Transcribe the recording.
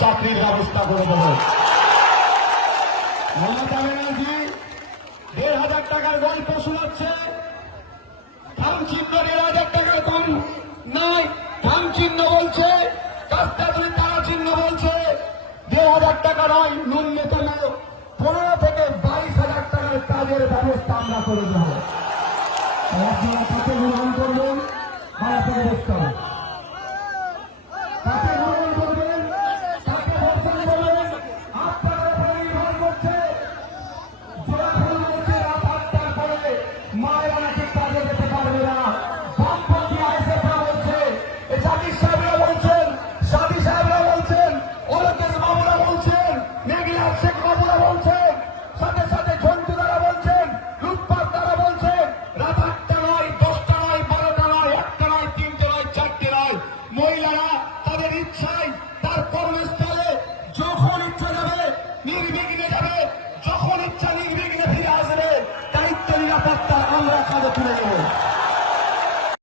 চাকরির ব্যবস্থা করে দেব। মমতা ব্যানার্জি 1,500 টাকার গল্প শোনাচ্ছে, ধান চিহ্ন 1,500 টাকার কম নাই, ধান চিহ্ন বলছে, কাস্তাদুরি তারা চিহ্ন বলছে 1,500 টাকা নয়, ন্যূনতম 15 থেকে 22,000 টাকার কাজের ব্যবস্থা আমরা করে দেব। আপনারা কাকে গ্রহণ করবেন, ভাড়া থেকে দেখতে হবে। কাকে গ্রহণ করবেন, কাকে বর্জন করবেন, আপনাদের উপরে নির্ভর করছে। জোড়া ফোন করছে রাত 8টার পরে মায়েরা নাকি কাজে যেতে পারবে না। বামপন্থী আইএসএফরা বলছে, জাকির সাহেবরা বলছেন, সাদি সাহেবরা বলছেন, অলকেশ বাবুরা বলছেন, মেঘলা শেখ বাবুরা বলছেন, সাথে সাথে ঝন্টু দ্বারা বলছেন, লুটপাট দ্বারা বলছেন, রাত 8টা নয়, 10টা নয়, 12টা নয়, 1টা নয়, 3টে নয়, 4টে নয়, মহিলারা তাদের ইচ্ছায় তার কর্মস্থলে যখন ইচ্ছা যাবে নির্বিঘ্নে যাবে, যখন ইচ্ছা নির্বিঘ্নে ফিরে আসবে। দায়িত্ব নিরাপত্তা আমরা কাঁধে তুলে নেব।